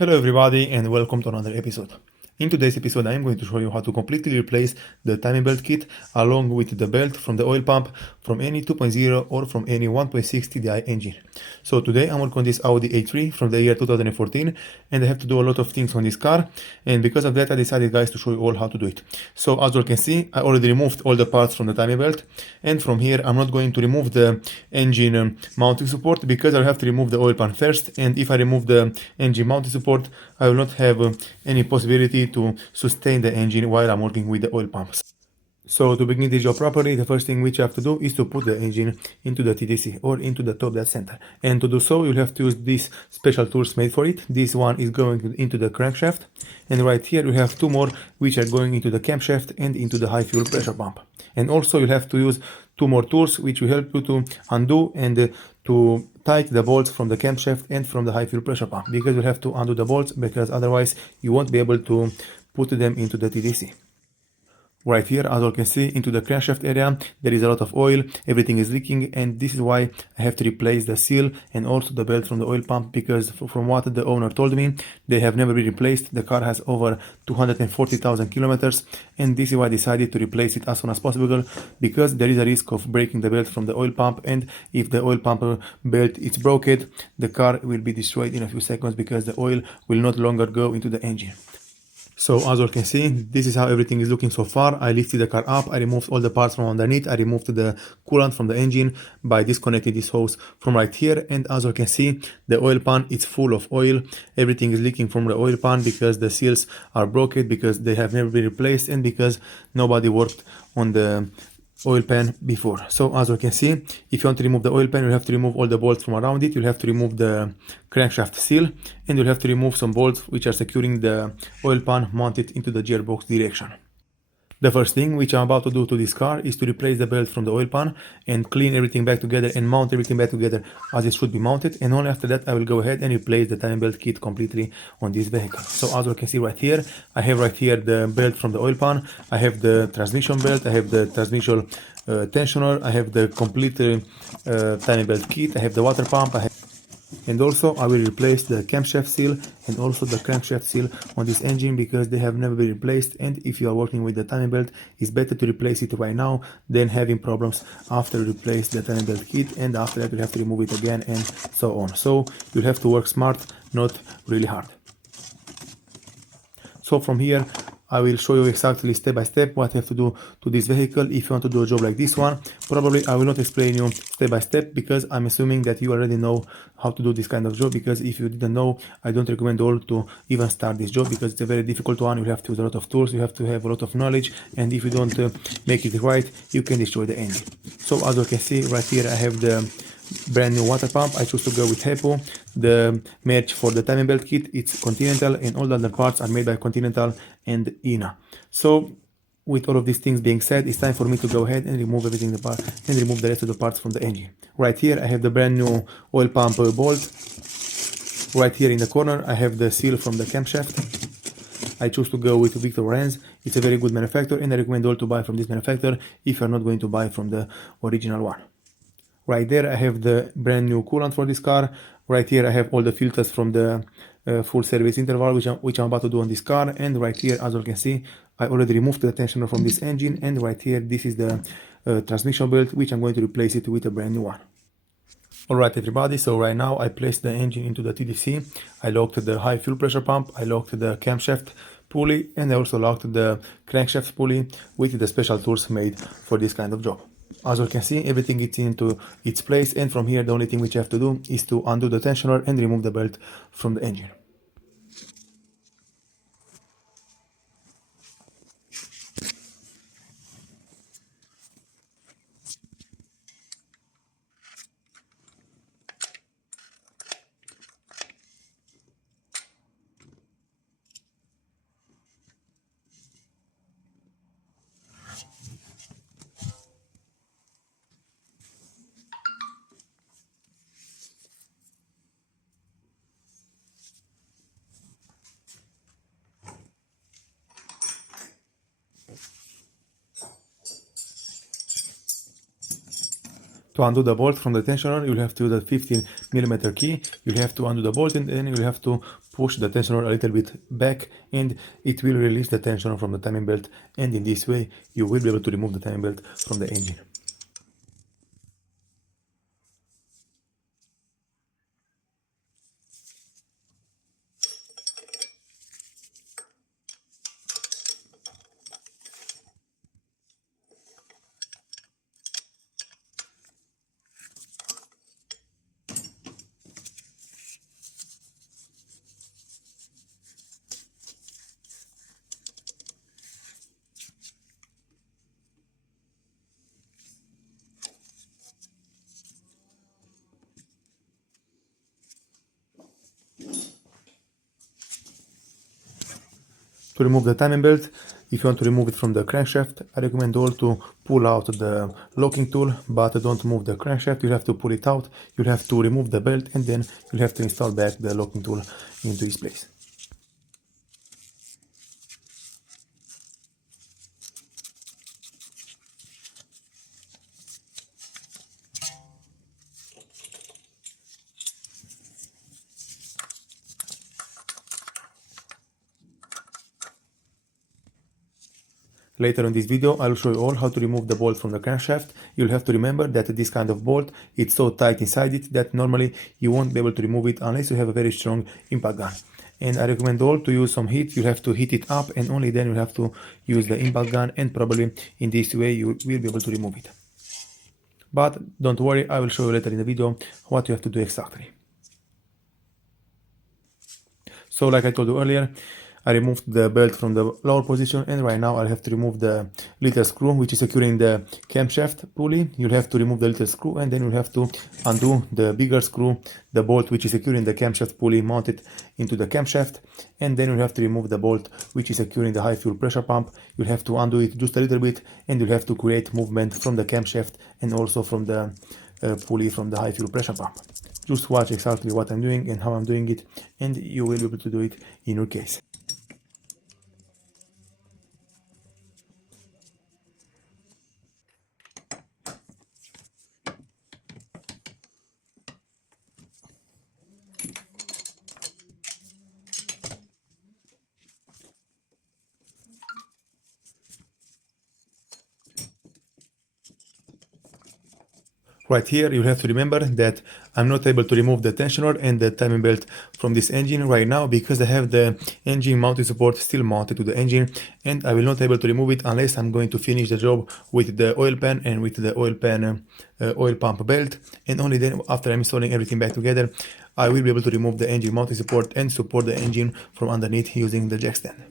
Hello everybody and welcome to another episode. In today's episode I am going to show you how to completely replace the timing belt kit along with the belt from the oil pump from any 2.0 or from any 1.6 TDI engine. So today I'm working on this Audi A3 from the year 2014 and I have to do a lot of things on this car, and because of that I decided, guys, to show you all how to do it. So as you can see, I already removed all the parts from the timing belt, and from here I'm not going to remove the engine mounting support because I'll have to remove the oil pan first, and if I remove the engine mounting support I will not have any possibility to sustain the engine while I'm working with the oil pumps. So to begin this job properly, the first thing which you have to do is to put the engine into the TDC or into the top dead center. And to do so, you'll have to use these special tools made for it. This one is going into the crankshaft, and right here you have two more which are going into the camshaft and into the high fuel pressure pump. And also you'll have to use two more tools which will help you to undo and to tighten the bolts from the camshaft and from the high fuel pressure pump, because you have to undo the bolts, because otherwise you won't be able to put them into the TDC. Right here, as you can see, into the crankshaft area, there is a lot of oil, everything is leaking, and this is why I have to replace the seal and also the belt from the oil pump, because from what the owner told me, they have never been replaced. The car has over 240,000 kilometers, and this is why I decided to replace it as soon as possible, because there is a risk of breaking the belt from the oil pump, and if the oil pump belt is broken, the car will be destroyed in a few seconds because the oil will not longer go into the engine. So as you can see, this is how everything is looking so far. I lifted the car up, I removed all the parts from underneath, I removed the coolant from the engine by disconnecting this hose from right here, and as you can see, the oil pan is full of oil. Everything is leaking from the oil pan because the seals are broken, because they have never been replaced, and because nobody worked on the oil pan before. So as you can see, if you want to remove the oil pan, you have to remove all the bolts from around it, you'll have to remove the crankshaft seal, and you'll have to remove some bolts which are securing the oil pan mounted into the gearbox direction. The first thing which I'm about to do to this car is to replace the belt from the oil pan and clean everything back together and mount everything back together as it should be mounted, and only after that I will go ahead and replace the timing belt kit completely on this vehicle. So as you can see right here, I have right here the belt from the oil pan, I have the transmission belt, I have the transmission tensioner, I have the complete timing belt kit, I have the water pump, and also I will replace the camshaft seal and also the crankshaft seal on this engine, because they have never been replaced, and if you are working with the timing belt, it's better to replace it right now than having problems after you replace the timing belt kit, and after that you have to remove it again and so on. So you'll have to work smart, not really hard. So from here I will show you exactly step by step what you have to do to this vehicle if you want to do a job like this one. Probably I will not explain you step by step, because I'm assuming that you already know how to do this kind of job, because if you didn't know, I don't recommend all to even start this job, because it's a very difficult one. You have to use a lot of tools, you have to have a lot of knowledge, and if you don't make it right, you can destroy the engine. So as you can see right here, I have the brand new water pump. I choose to go with HEPO. The match for the timing belt kit, it's Continental, and all the other parts are made by Continental and INA. So with all of these things being said, it's time for me to go ahead and remove everything apart and remove the rest of the parts from the engine. Right here I have the brand new oil pump bolt. Right here in the corner I have the seal from the camshaft. I choose to go with Victor Lorenz. It's a very good manufacturer, and I recommend all to buy from this manufacturer if you're not going to buy from the original one. Right there I have the brand new coolant for this car. Right here I have all the filters from the full service interval which I'm about to do on this car, and right here, as you can see, I already removed the tensioner from this engine, and right here this is the transmission belt which I'm going to replace it with a brand new one. Alright everybody, so right now I placed the engine into the TDC, I locked the high fuel pressure pump, I locked the camshaft pulley, and I also locked the crankshaft pulley with the special tools made for this kind of job. As you can see, everything is into its place, and from here the only thing which you have to do is to undo the tensioner and remove the belt from the engine. To undo the bolt from the tensioner, you'll have to use the 15mm key. You'll have to undo the bolt and then you'll have to push the tensioner a little bit back and it will release the tensioner from the timing belt, and in this way you will be able to remove the timing belt from the engine. To remove the timing belt, if you want to remove it from the crankshaft, I recommend all to pull out the locking tool, but don't move the crankshaft. You'll have to pull it out, you'll have to remove the belt, and then you'll have to install back the locking tool into its place. Later in this video, I'll show you all how to remove the bolt from the crankshaft. You'll have to remember that this kind of bolt, it's so tight inside it that normally you won't be able to remove it unless you have a very strong impact gun. And I recommend all to use some heat. You have to heat it up and only then you have to use the impact gun, and probably in this way you will be able to remove it. But don't worry, I will show you later in the video what you have to do exactly. So like I told you earlier, I removed the belt from the lower position, and right now I'll have to remove the little screw which is securing the camshaft pulley. You'll have to remove the little screw and then you'll have to undo the bigger screw, the bolt which is securing the camshaft pulley mounted into the camshaft, and then you'll have to remove the bolt which is securing the high fuel pressure pump. You'll have to undo it just a little bit, and you'll have to create movement from the camshaft and also from the pulley from the high fuel pressure pump. Just watch exactly what I'm doing and how I'm doing it, and you will be able to do it in your case. Right here, you have to remember that I'm not able to remove the tensioner and the timing belt from this engine right now because I have the engine mounting support still mounted to the engine, and I will not be able to remove it unless I'm going to finish the job with the oil pan and with the oil pan oil pump belt, and only then, after I'm installing everything back together, I will be able to remove the engine mounting support and support the engine from underneath using the jack stand.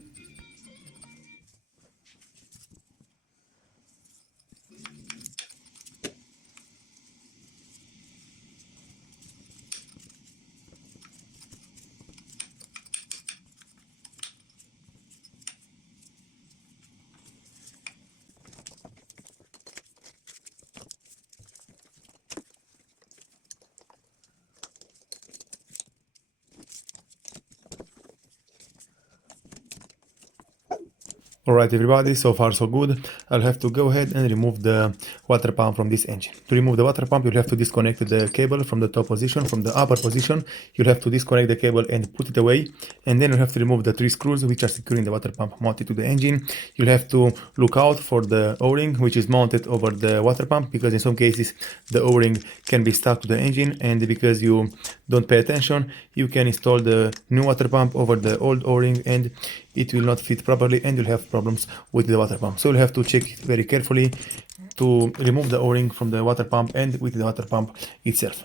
Alright everybody, so far so good. I'll have to go ahead and remove the water pump from this engine. To remove the water pump, you'll have to disconnect the cable from the top position. From the upper position, you'll have to disconnect the cable and put it away. And then you'll have to remove the 3 screws which are securing the water pump mounted to the engine. You'll have to look out for the O-ring which is mounted over the water pump, because in some cases the O-ring can be stuck to the engine, and because you don't pay attention, you can install the new water pump over the old O-ring and it will not fit properly and you'll have problems with the water pump. So you'll have to check it very carefully to remove the O-ring from the water pump and with the water pump itself.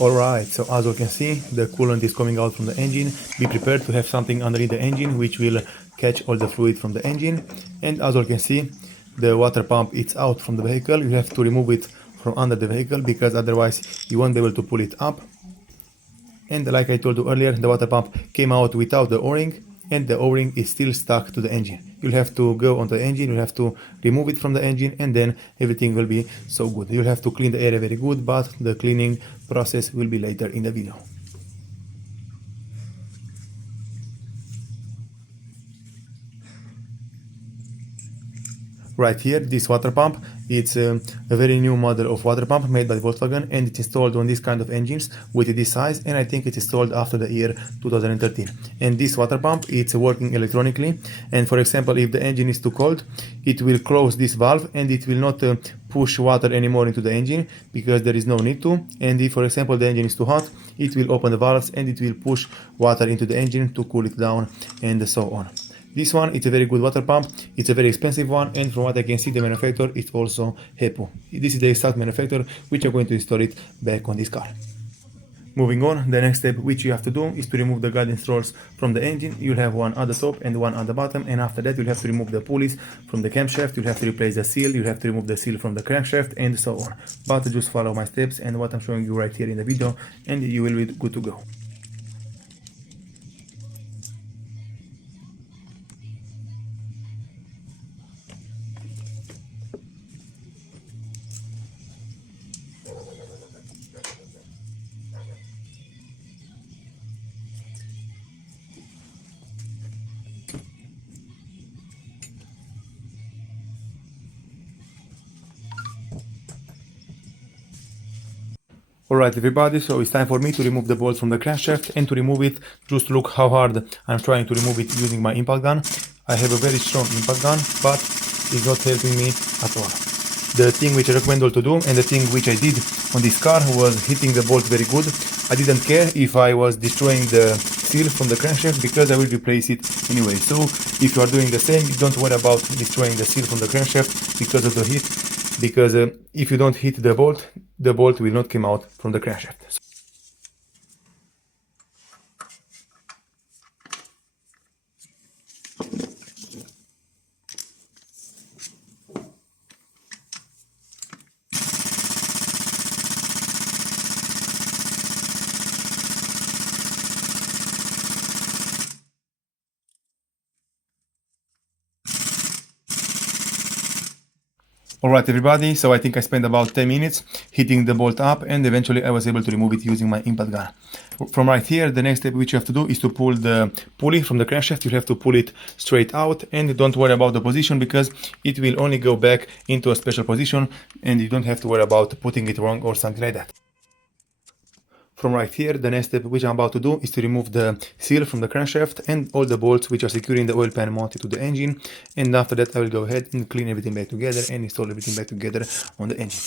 Alright, so as you can see, the coolant is coming out from the engine. Be prepared to have something underneath the engine which will catch all the fluid from the engine. And as you can see, the water pump is out from the vehicle, you have to remove it from under the vehicle, because otherwise you won't be able to pull it up. And like I told you earlier, the water pump came out without the O-ring, and the O-ring is still stuck to the engine. You'll have to go onto the engine, you'll have to remove it from the engine, and then everything will be so good. You'll have to clean the area very good, but the cleaning process will be later in the video. Right here, this water pump, it's a very new model of water pump made by Volkswagen, and it's installed on this kind of engines with this size, and I think it's installed after the year 2013. And this water pump, it's working electronically, and for example, if the engine is too cold, it will close this valve and it will not push water anymore into the engine, because there is no need to. And if, for example, the engine is too hot, it will open the valves and it will push water into the engine to cool it down, and so on. This one, it's a very good water pump, it's a very expensive one, and from what I can see, the manufacturer is also HEPO. This is the exact manufacturer which are going to install it back on this car. Moving on, the next step which you have to do is to remove the guidance rods from the engine. You'll have one at the top and one at the bottom, and after that you'll have to remove the pulleys from the camshaft, you'll have to replace the seal, you'll have to remove the seal from the crankshaft, and so on. But just follow my steps and what I'm showing you right here in the video, and you will be good to go. Alright everybody, so it's time for me to remove the bolt from the crankshaft, and to remove it, just look how hard I'm trying to remove it using my impact gun. I have a very strong impact gun, but it's not helping me at all. The thing which I recommend all to do, and the thing which I did on this car, was hitting the bolt very good. I didn't care if I was destroying the seal from the crankshaft, because I will replace it anyway. So if you are doing the same, don't worry about destroying the seal from the crankshaft because of the heat, because if you don't hit the bolt will not come out from the crankshaft. Alright everybody, so I think I spent about 10 minutes hitting the bolt up, and eventually I was able to remove it using my impact gun. From right here, the next step which you have to do is to pull the pulley from the crankshaft. You have to pull it straight out, and don't worry about the position, because it will only go back into a special position, and you don't have to worry about putting it wrong or something like that. From right here, the next step which I'm about to do is to remove the seal from the crankshaft and all the bolts which are securing the oil pan mounted to the engine, and after that I will go ahead and clean everything back together and install everything back together on the engine.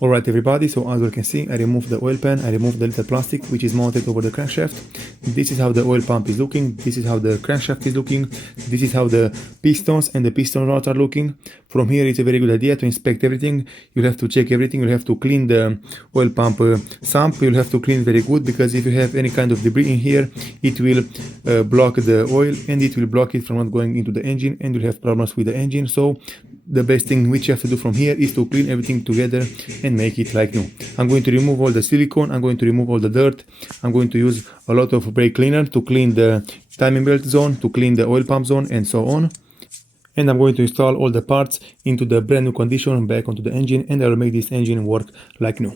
Alright everybody, so as you can see, I removed the oil pan, I removed the little plastic which is mounted over the crankshaft. This is how the oil pump is looking, this is how the crankshaft is looking, this is how the pistons and the piston rods are looking. From here it's a very good idea to inspect everything. You'll have to check everything, you'll have to clean the oil pump sump, you'll have to clean very good, because if you have any kind of debris in here, it will block the oil and it will block it from not going into the engine, and you'll have problems with the engine. So the best thing which you have to do from here is to clean everything together and make it like new. I'm going to remove all the silicone, I'm going to remove all the dirt, I'm going to use a lot of brake cleaner to clean the timing belt zone, to clean the oil pump zone, and so on. And I'm going to install all the parts into the brand new condition back onto the engine, and I will make this engine work like new.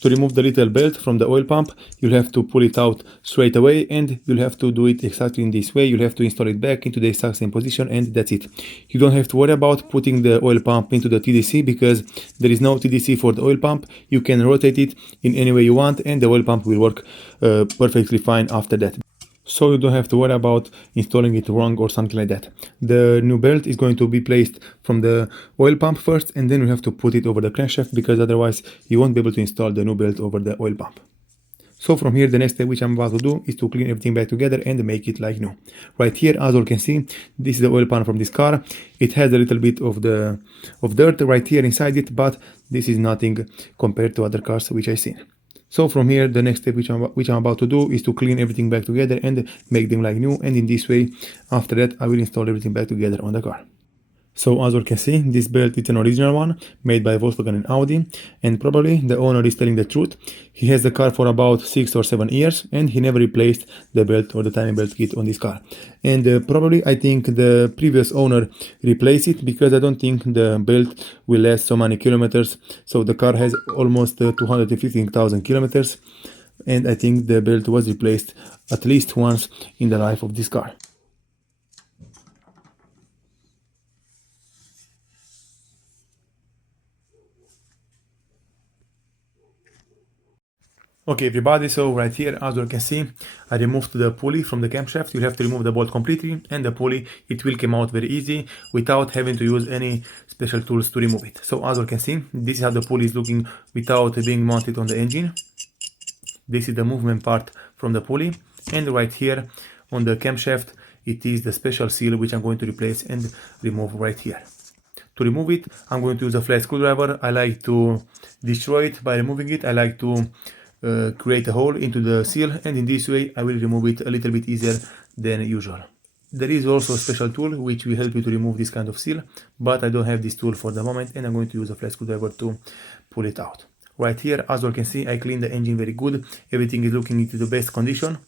To remove the little belt from the oil pump, you'll have to pull it out straight away, and you'll have to do it exactly in this way. You'll have to install it back into the exact same position, and that's it. You don't have to worry about putting the oil pump into the TDC, because there is no TDC for the oil pump. You can rotate it in any way you want, and the oil pump will work perfectly fine after that. So you don't have to worry about installing it wrong or something like that. The new belt is going to be placed from the oil pump first, and then you have to put it over the crankshaft, because otherwise you won't be able to install the new belt over the oil pump. So from here, the next step which I'm about to do is to clean everything back together and make it like new. Right here, as you can see, this is the oil pan from this car. It has a little bit of dirt right here inside it, but this is nothing compared to other cars which I've seen. So from here, the next step which I'm about to do is to clean everything back together and make them like new, and in this way, after that, I will install everything back together on the car. So as you can see, this belt is an original one, made by Volkswagen and Audi, and probably the owner is telling the truth. He has the car for about 6 or 7 years, and he never replaced the belt or the timing belt kit on this car. And probably I think the previous owner replaced it, because I don't think the belt will last so many kilometers. So the car has almost 215,000 kilometers, and I think the belt was replaced at least once in the life of this car. Okay everybody, so right here, as you can see, I removed the pulley from the camshaft. You have to remove the bolt completely, and the pulley, it will come out very easy without having to use any special tools to remove it. So as you can see, this is how the pulley is looking without being mounted on the engine. This is the movement part from the pulley, and right here on the camshaft, it is the special seal which I'm going to replace and remove right here. To remove it, I'm going to use a flat screwdriver. I like to destroy it by removing it. I like to create a hole into the seal, and in this way I will remove it a little bit easier than usual. There is also a special tool which will help you to remove this kind of seal, but I don't have this tool for the moment, and I'm going to use a flat screwdriver to pull it out. Right here, as you can see, I cleaned the engine very good. Everything is looking into the best condition.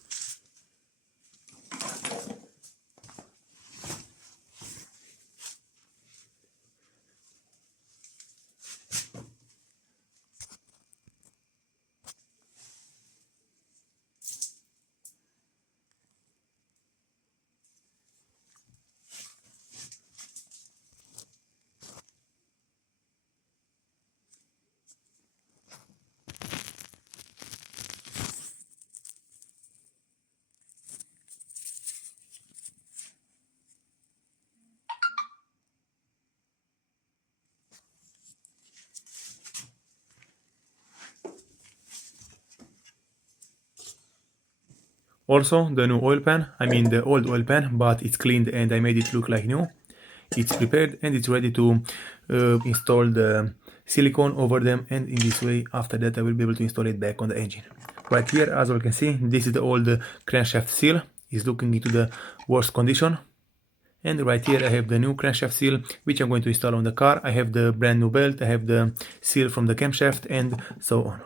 Also, the new oil pan, I mean the old oil pan, but it's cleaned and I made it look like new. It's prepared and it's ready to install the silicone over them, and in this way, after that, I will be able to install it back on the engine. Right here, as you can see, this is the old crankshaft seal. It's looking into the worst condition. And right here I have the new crankshaft seal which I'm going to install on the car. I have the brand new belt, I have the seal from the camshaft, and so on.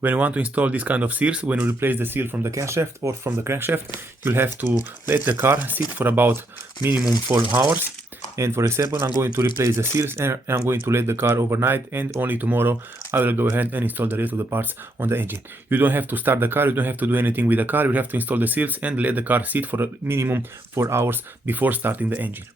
When you want to install this kind of seals, when you replace the seal from the camshaft or from the crankshaft, you'll have to let the car sit for about minimum 4 hours. And for example, I'm going to replace the seals and I'm going to let the car overnight, and only tomorrow I will go ahead and install the rest of the parts on the engine. You don't have to start the car, you don't have to do anything with the car, you have to install the seals and let the car sit for a minimum 4 hours before starting the engine.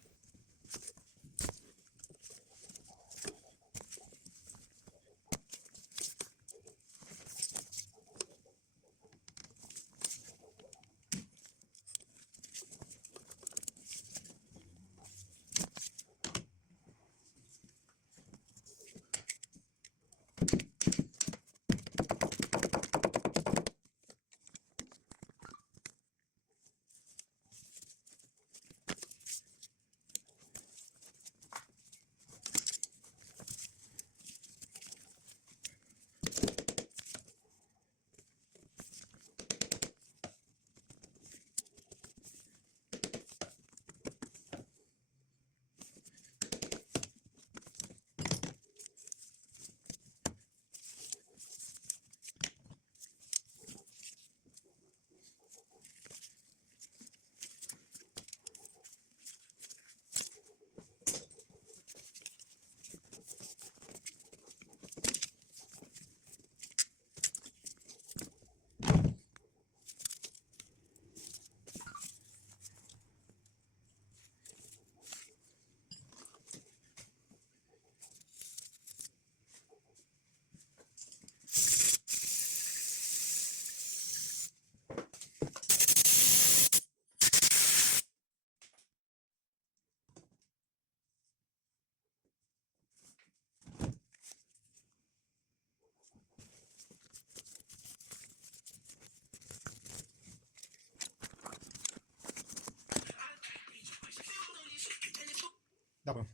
Da, bă.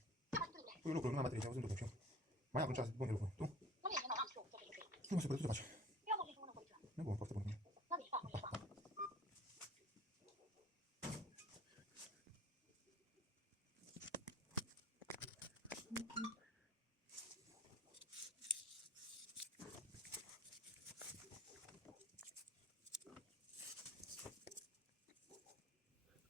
Pui lucruri, nu am matrice, am văzut lucruri și eu. Mai am un ceas bun de lucru. Tu? Nu mă supără, tu ce faci? Nu, bun, foarte bun.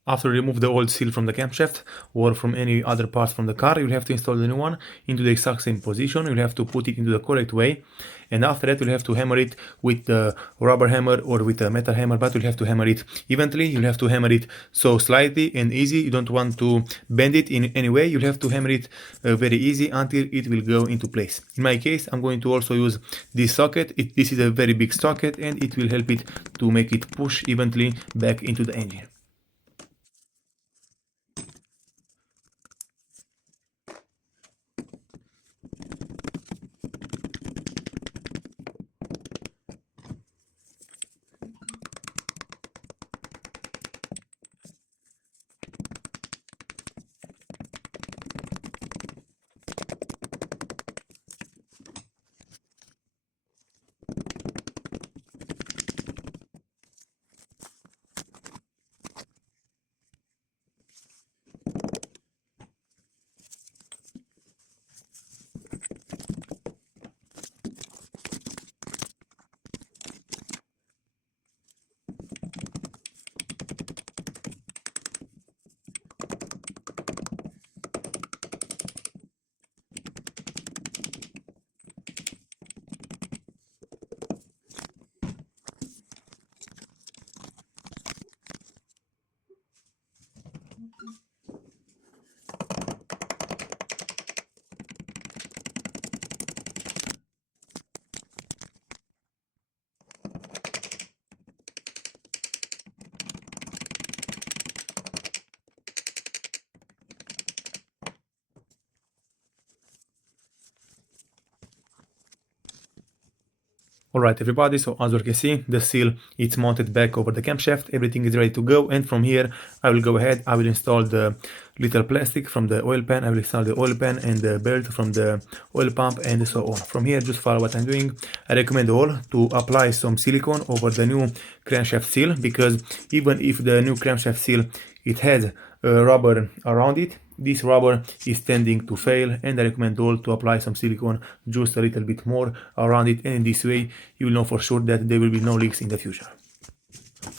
After you remove the old seal from the camshaft or from any other parts from the car, you'll have to install the new one into the exact same position. You'll have to put it into the correct way, and after that you'll have to hammer it with the rubber hammer or with a metal hammer, but you'll have to hammer it evenly. You'll have to hammer it so slightly and easy. You don't want to bend it in any way. You'll have to hammer it very easy until it will go into place. In my case, I'm going to also use this socket. This is a very big socket and it will help it to make it push evenly back into the engine. Alright everybody, so as you can see, the seal is mounted back over the camshaft, everything is ready to go, and from here I will go ahead, I will install the little plastic from the oil pan, I will install the oil pan and the belt from the oil pump and so on. From here, just follow what I'm doing. I recommend all to apply some silicone over the new crankshaft seal, because even if the new crankshaft seal, it has rubber around it, this rubber is tending to fail, and I recommend all to apply some silicone just a little bit more around it, and in this way you will know for sure that there will be no leaks in the future.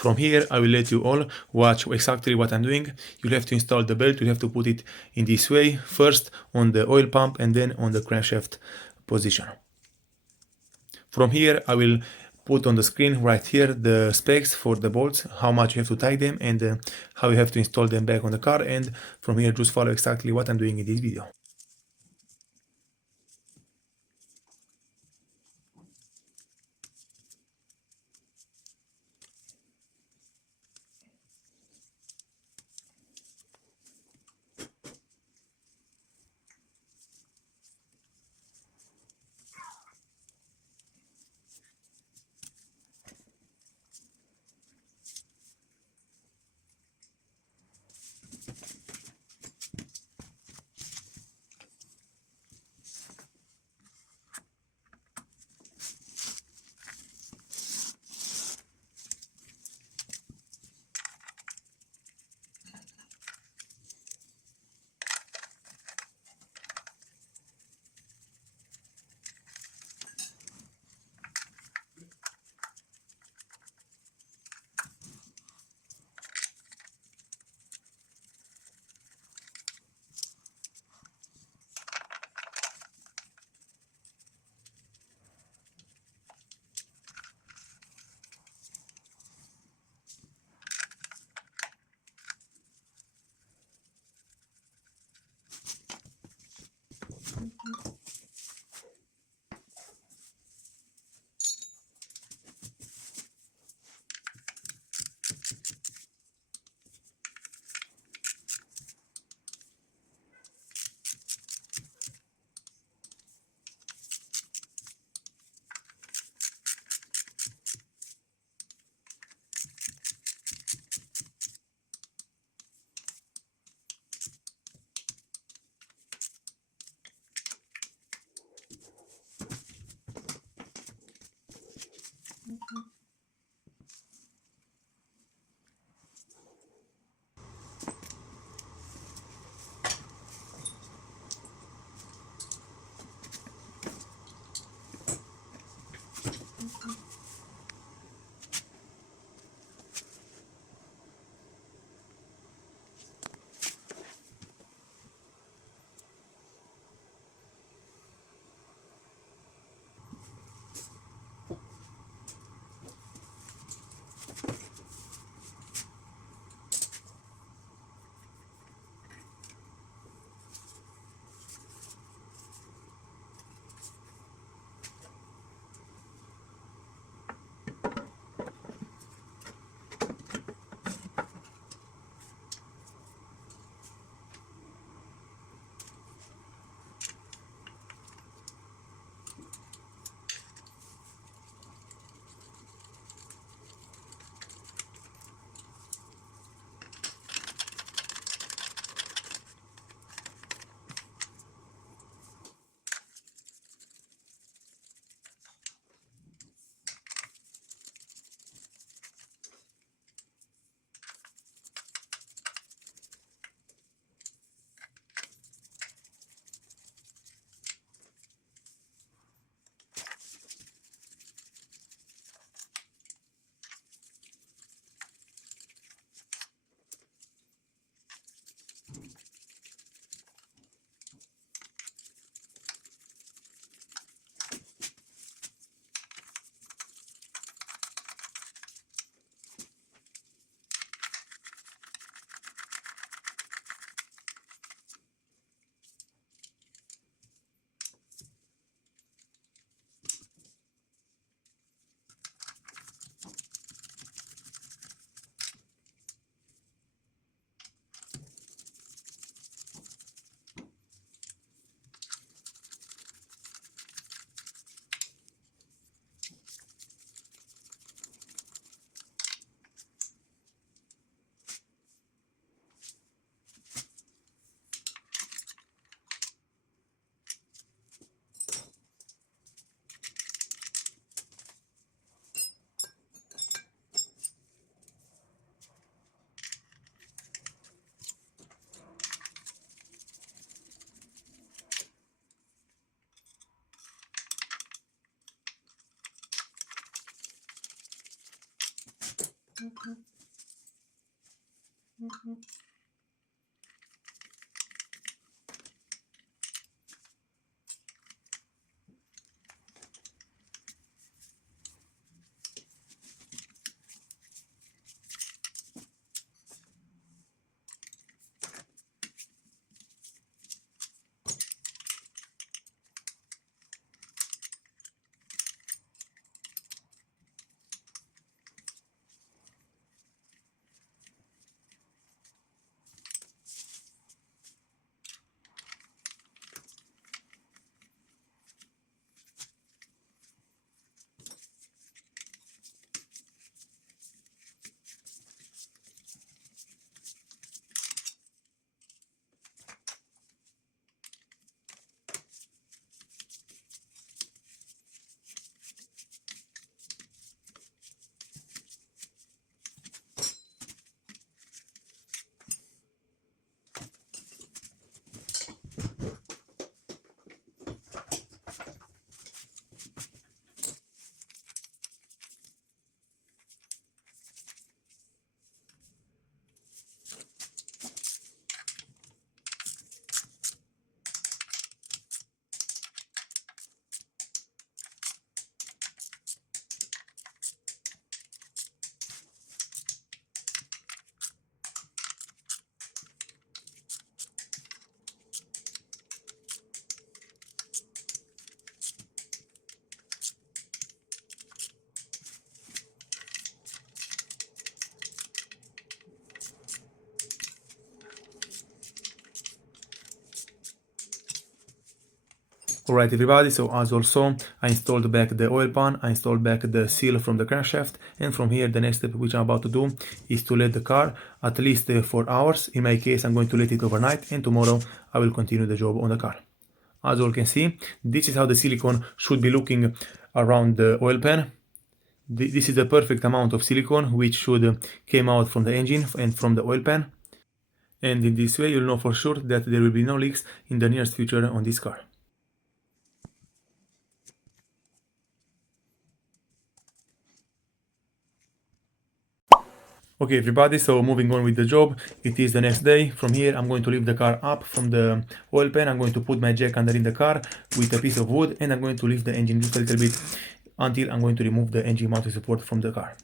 From here, I will let you all watch exactly what I'm doing. You'll have to install the belt, you'll have to put it in this way, first on the oil pump and then on the crankshaft position. From here, I will put on the screen right here the specs for the bolts, how much you have to tie them, and how you have to install them back on the car, and from here just follow exactly what I'm doing in this video. Alright everybody, so as also I installed back the oil pan, I installed back the seal from the crankshaft, and from here the next step which I'm about to do is to let the car at least 4 hours. In my case I'm going to let it overnight, and tomorrow I will continue the job on the car. As you all can see, this is how the silicone should be looking around the oil pan. This is the perfect amount of silicone which should came out from the engine and from the oil pan. And in this way you'll know for sure that there will be no leaks in the nearest future on this car. Okay everybody, so moving on with the job, it is the next day. From here I'm going to lift the car up from the oil pan. I'm going to put my jack under in the car with a piece of wood, and I'm going to lift the engine just a little bit until I'm going to remove the engine mounting support from the car.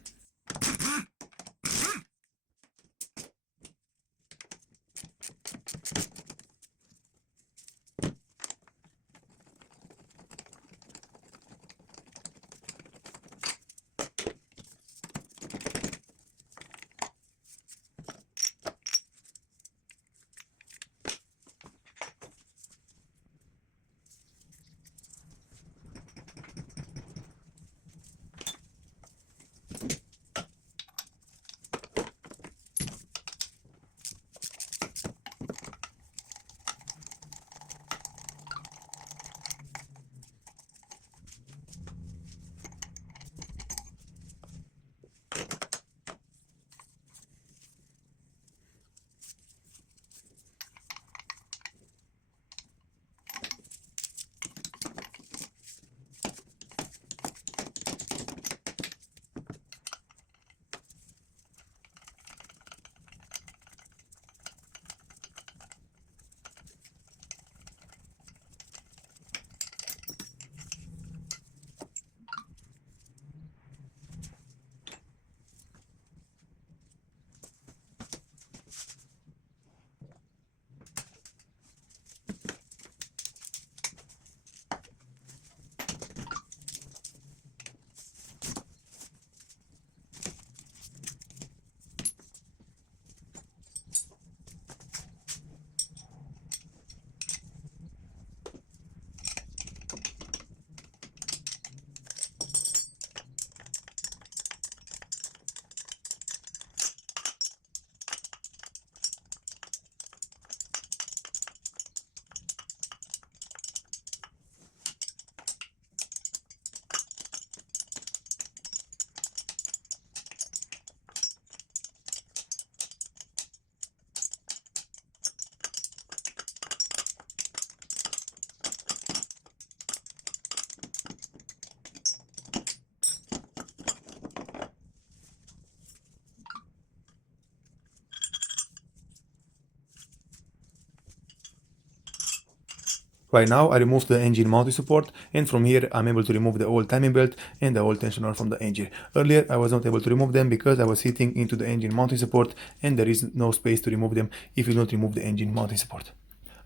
Right now I removed the engine mounting support, and from here I'm able to remove the old timing belt and the old tensioner from the engine. Earlier I was not able to remove them because I was hitting into the engine mounting support, and there is no space to remove them if you don't remove the engine mounting support.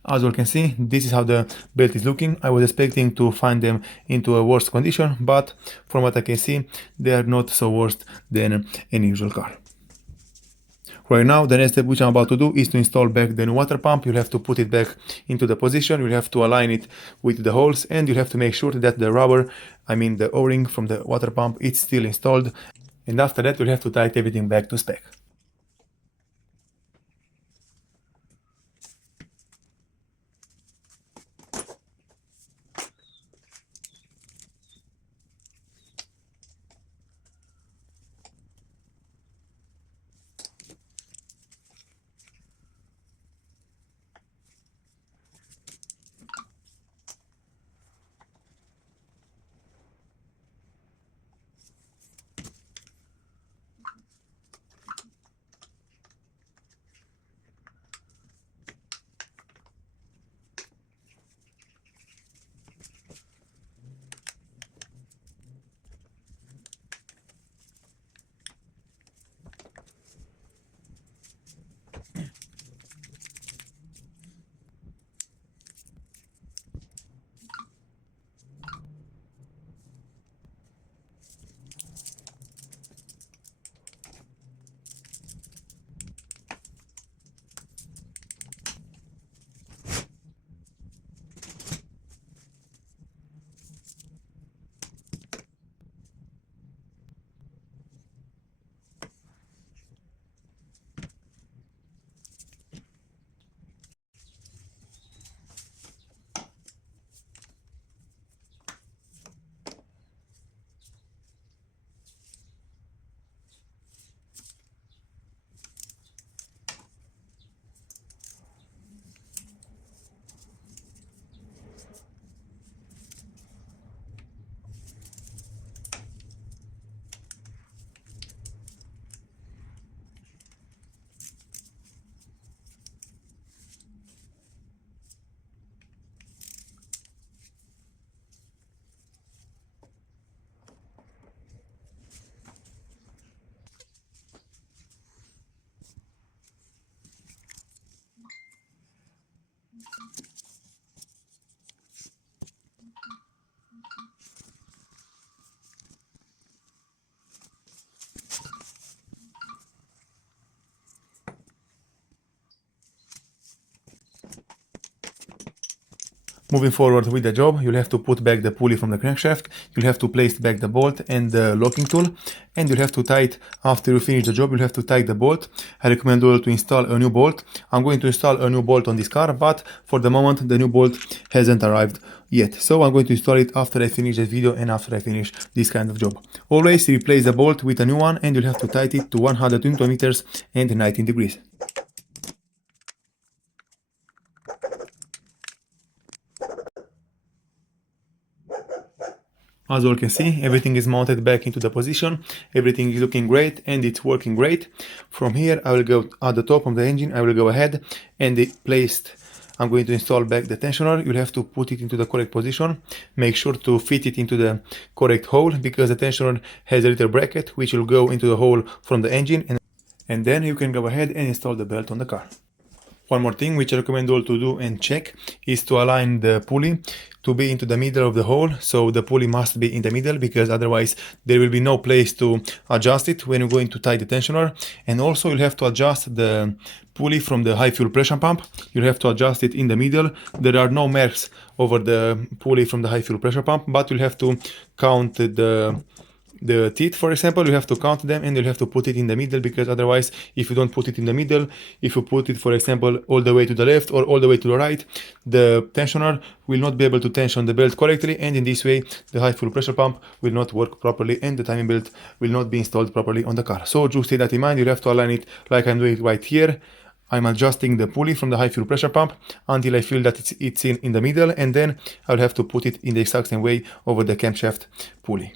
As you can see, this is how the belt is looking. I was expecting to find them into a worse condition, but from what I can see, they are not so worse than any usual car. Right now, the next step which I'm about to do is to install back the new water pump. You'll have to put it back into the position, you'll have to align it with the holes, and you'll have to make sure that the rubber, I mean the O-ring from the water pump, it's still installed. And after that, you'll have to tighten everything back to spec. Moving forward with the job, you'll have to put back the pulley from the crankshaft, you'll have to place back the bolt and the locking tool, and you'll have to tie it. After you finish the job, you'll have to tie the bolt. I recommend you to install a new bolt. I'm going to install a new bolt on this car, but for the moment the new bolt hasn't arrived yet. So I'm going to install it after I finish this video and after I finish this kind of job. Always replace the bolt with a new one, and you'll have to tighten it to 100 Newton meters and 19 degrees. As you all can see, everything is mounted back into the position, everything is looking great and it's working great. From here I will go at the top of the engine, I will go ahead and I'm going to install back the tensioner. You'll have to put it into the correct position. Make sure to fit it into the correct hole, because the tensioner has a little bracket which will go into the hole from the engine, and then you can go ahead and install the belt on the car. One more thing which I recommend all to do and check is to align the pulley to be into the middle of the hole. So the pulley must be in the middle, because otherwise there will be no place to adjust it when you're going to tie the tensioner. And also you'll have to adjust the pulley from the high fuel pressure pump. You'll have to adjust it in the middle. There are no marks over the pulley from the high fuel pressure pump, but you'll have to count the teeth, for example. You have to count them and you'll have to put it in the middle, because otherwise, if you don't put it in the middle, if you put it, for example, all the way to the left or all the way to the right, the tensioner will not be able to tension the belt correctly, and in this way the high fuel pressure pump will not work properly and the timing belt will not be installed properly on the car. So just take that in mind. You have to align it like I'm doing right here. I'm adjusting the pulley from the high fuel pressure pump until I feel that it's in the middle, and then I'll have to put it in the exact same way over the camshaft pulley.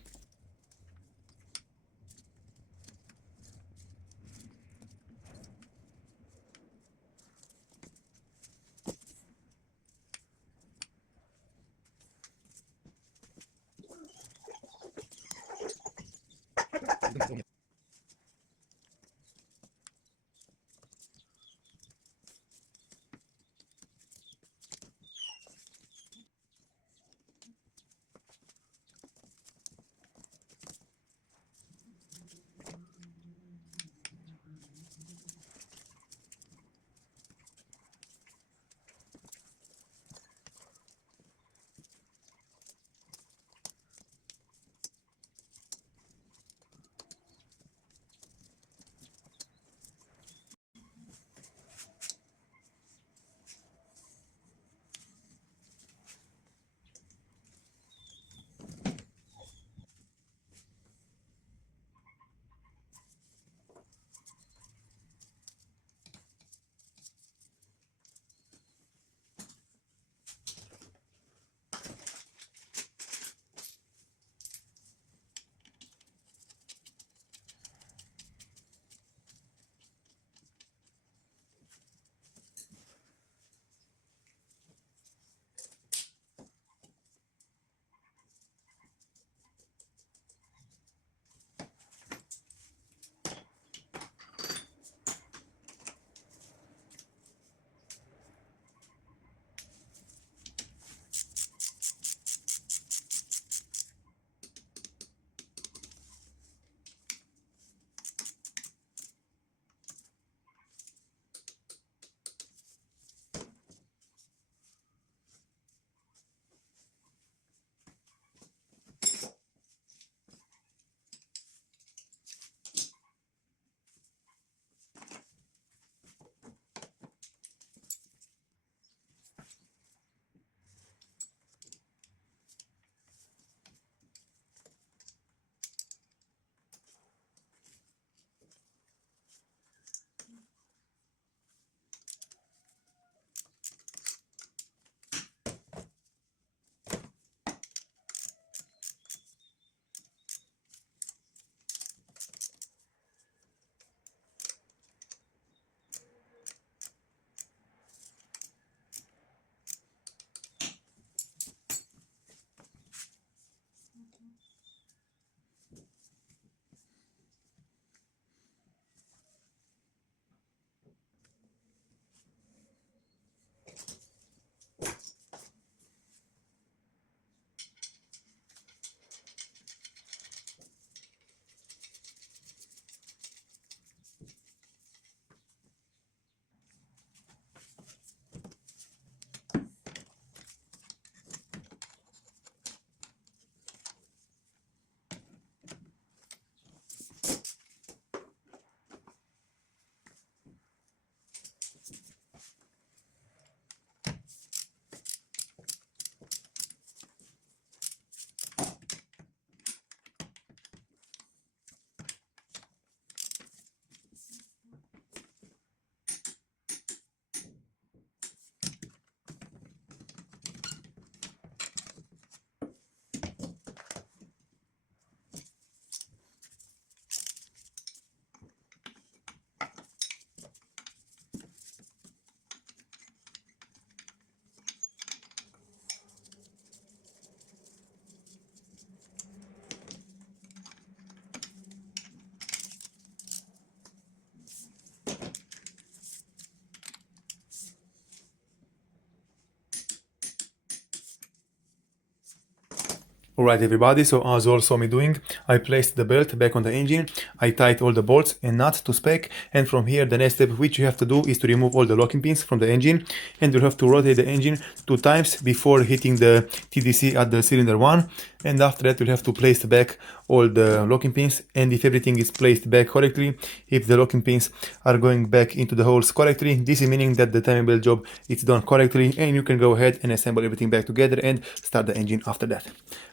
Alright everybody, so as you all saw me doing, I placed the belt back on the engine, I tied all the bolts and nuts to spec, and from here the next step which you have to do is to remove all the locking pins from the engine, and you have to rotate the engine 2 times before hitting the TDC at the cylinder 1, and after that you'll have to place back all the locking pins, and if everything is placed back correctly, if the locking pins are going back into the holes correctly, this is meaning that the timing belt job is done correctly, and you can go ahead and assemble everything back together and start the engine after that.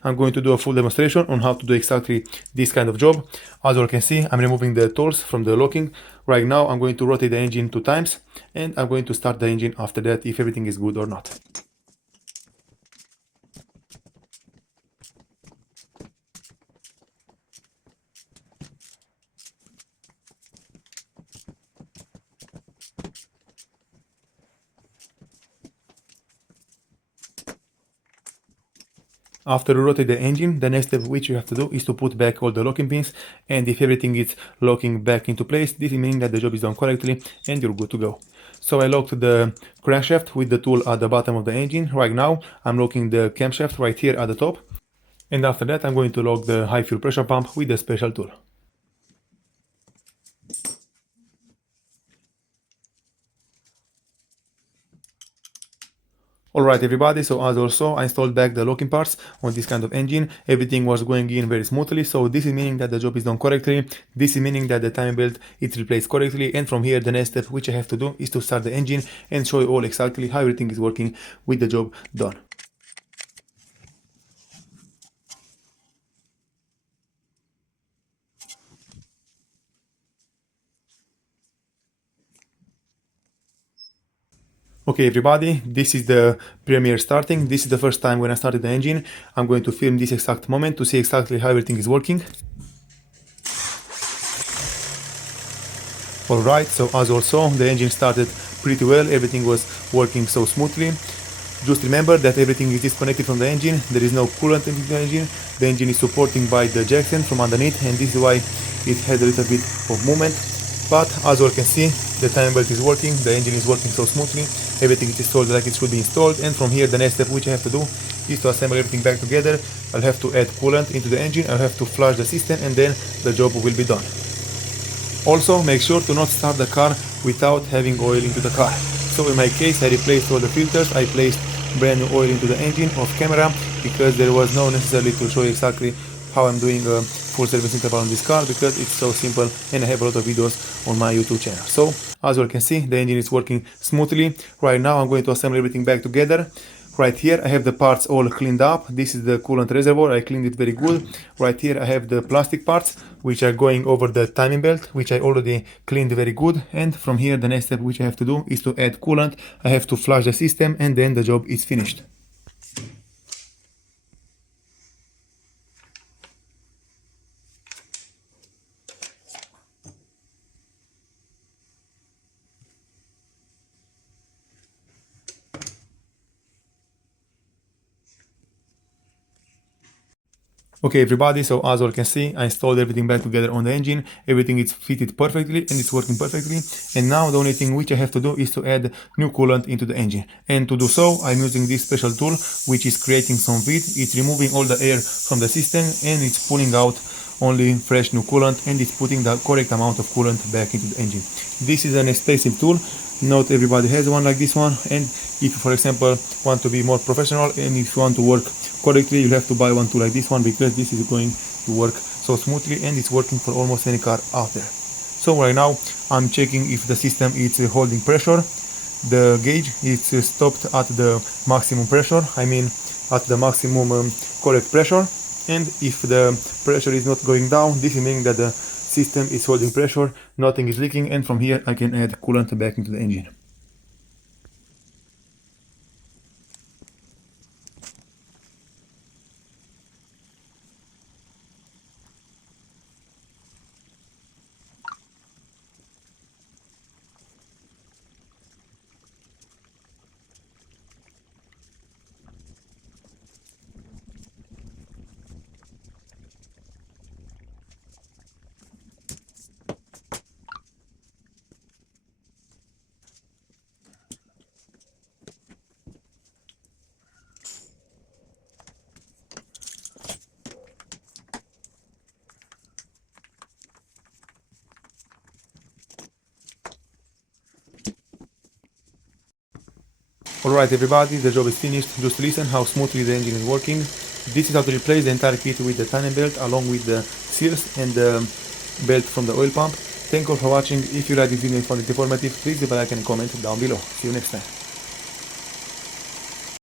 I'm going to do a full demonstration on how to do exactly this kind of job. As you all can see, I'm removing the tools from the locking. Right now I'm going to rotate the engine 2 times, and I'm going to start the engine after that if everything is good or not. After you rotate the engine, the next step which you have to do is to put back all the locking pins, and if everything is locking back into place, this is meaning that the job is done correctly and you're good to go. So I locked the crankshaft with the tool at the bottom of the engine. Right now I'm locking the camshaft right here at the top, and after that I'm going to lock the high fuel pressure pump with the special tool. Alright everybody, so as also I installed back the locking parts on this kind of engine. Everything was going in very smoothly, so this is meaning that the job is done correctly. This is meaning that the timing belt is replaced correctly, and from here the next step which I have to do is to start the engine and show you all exactly how everything is working with the job done. Okay everybody, this is the premiere starting. This is the first time when I started the engine. I'm going to film this exact moment to see exactly how everything is working. Alright, so as also the engine started pretty well, everything was working so smoothly. Just remember that everything is disconnected from the engine, there is no coolant in the engine is supporting by the jackson from underneath, and this is why it had a little bit of movement. But as you all can see, the timing belt is working, the engine is working so smoothly, everything is installed like it should be installed, and from here the next step which I have to do is to assemble everything back together. I'll have to add coolant into the engine, I'll have to flush the system, and then the job will be done. Also, make sure to not start the car without having oil into the car. So in my case, I replaced all the filters, I placed brand new oil into the engine off camera, because there was no necessary to show you exactly how I'm doing a full service interval on this car, because it's so simple and I have a lot of videos on my YouTube channel. So as you all can see, the engine is working smoothly. Right now I'm going to assemble everything back together. Right here I have the parts all cleaned up. This is the coolant reservoir, I cleaned it very good. Right here I have the plastic parts which are going over the timing belt, which I already cleaned very good. And from here the next step which I have to do is to add coolant. I have to flush the system, and then the job is finished. Okay everybody, so as you all can see, I installed everything back together on the engine, everything is fitted perfectly and it's working perfectly, and now the only thing which I have to do is to add new coolant into the engine. And to do so, I'm using this special tool which is creating some feed. It's removing all the air from the system and it's pulling out only fresh new coolant, and it's putting the correct amount of coolant back into the engine. This is an expensive tool, not everybody has one like this one, and if you for example want to be more professional and if you want to work correctly, you have to buy one tool like this one, because this is going to work so smoothly and it's working for almost any car out there. So right now I'm checking if the system is holding pressure. The gauge is stopped at the maximum pressure, I mean at the maximum correct pressure, and if the pressure is not going down, this is meaning that the system is holding pressure, nothing is leaking, and from here I can add coolant back into the engine. Alright everybody, the job is finished. Just listen how smoothly the engine is working. This is how to replace the entire kit with the timing belt along with the seals and the belt from the oil pump. Thank you all for watching. If you like this video and found it informative, please leave a like and comment down below. See you next time.